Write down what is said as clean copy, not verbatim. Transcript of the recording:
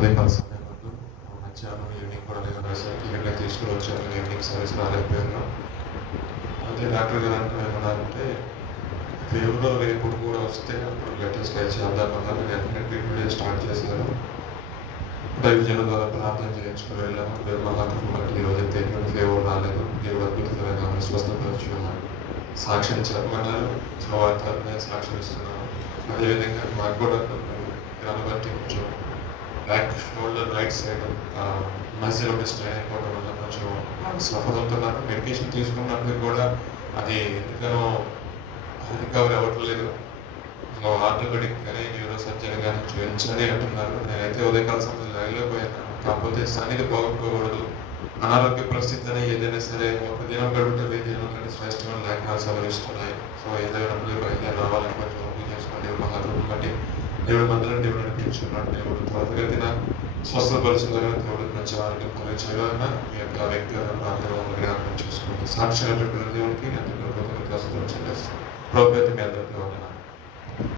ఉదయకాల సమయంలో మధ్యాహ్నం ఈవినింగ్ కూడా టికెట్లు తీసుకుని వచ్చాను. ఈవినింగ్ సర్వీస్ రాలేకపోయాను. అదే డాక్టర్ గారు ఏమన్నారంటే ఫీవర్లో రేపు కూడా వస్తే అప్పుడు గట్టి స్కై చేద్దామన్నారు. వెంటనే ట్రీట్మెంట్ స్టార్ట్ చేశారు. దైవజనుల ద్వారా ప్రార్థన చేయించుకుని వెళ్ళాము. దేవుడు మహాత్ములు బట్టి ఈరోజు ఎటువంటి ఫీవర్ రాలేదు. దేవుడు అద్భుతంగా స్వస్థపరచు ఉన్నాడు. సాక్ష్యం చెప్పమన్నారు. వార్తలనే సాక్ష్యం ఇస్తున్నాను. అదేవిధంగా మాకు కూడా దాన్ని బట్టి కొంచెం back shoulder right side muscle ఒకటి స్ట్రైన్ అయిపోవడం వల్ల కొంచెం సఫర్ అవుతున్నాను. మెడికేషన్ తీసుకున్నప్పుడు కూడా అది ఎందుకనో రికవర్ అవ్వట్లేదు. ఆర్థోపెడిక్ కానీ న్యూరో సర్జరీ కానీ చూపించండి అంటున్నారు. నేనైతే ఉదయకాల సమయంలో లేకపోయాను. కాకపోతే సన్నిధి పోగొట్టుకోకూడదు. అనారోగ్య పరిస్థితి అని ఏదైనా సరే ఒక దినం గడుపుతుంది, దినం కంటే శ్రేష్టమైన లేఖనాలు సెలవిస్తున్నాయి. సో ఏదైనా బయలుదేరి రావాలని కొంచెం ఓపిక చేసుకోండి. మహాత్ములు బట్టి దేవుడు మందిరం దేవుడు నడిపించున్నాడు. దేవుడు త్వరగతిన స్వస్థపరుచుగా దేవుడు మంచి ఆరోగ్యం కలిగించగలన మీ యొక్క వ్యక్తిగత ప్రాంతంలో జ్ఞాపకం చేసుకోండి. సాక్షిగా పెట్టిన దేవుడికి ఎందుకు చెల్లిస్తాను. ప్రభుత్వం మీ అందరికీ వందనాలు.